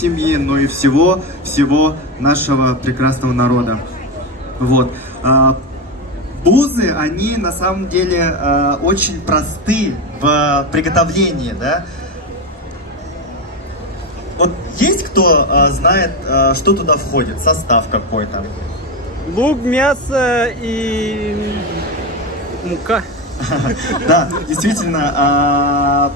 семьи, но и всего нашего прекрасного народа. Вот. Бузы, они на самом деле очень просты в приготовлении, да. Вот есть кто знает, что туда входит, состав какой-то? Лук, мясо и мука. Да, действительно,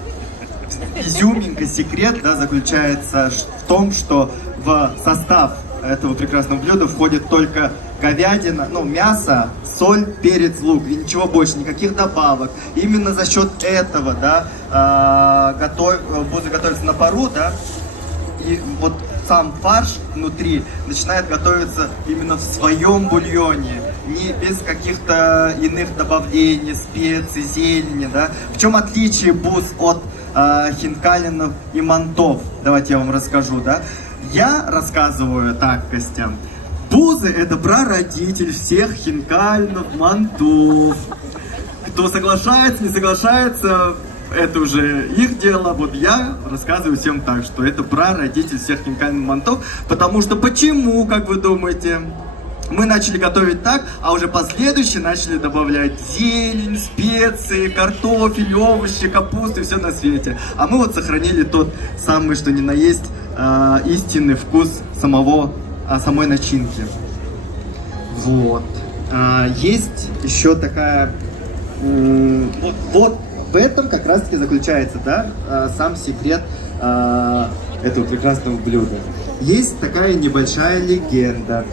изюминка, секрет, да, заключается в том, что в состав этого прекрасного блюда входит только говядина, ну, мясо, соль, перец, лук, и ничего больше, никаких добавок. Именно за счет этого, да, бузы готовятся на пару, да, и вот сам фарш внутри начинает готовиться именно в своем бульоне, не без каких-то иных добавлений, специй, зелени, да. В чем отличие буз от хинкалинов и мантов? Давайте я вам расскажу, да. Я рассказываю так, Костян. Бузы — это прародитель всех хинкалинов, мантов. Кто соглашается, не соглашается, это уже их дело. Вот я рассказываю всем так, что это прародитель всех хинкальных мантов. Потому что почему, как вы думаете, мы начали готовить так, а уже последующие начали добавлять зелень, специи, картофель, овощи, капусту и все на свете. А мы вот сохранили тот самый, что ни на есть, истинный вкус самой начинки. Вот. Есть еще такая... Вот в этом как раз-таки заключается, да, сам секрет этого прекрасного блюда. Есть такая небольшая легенда.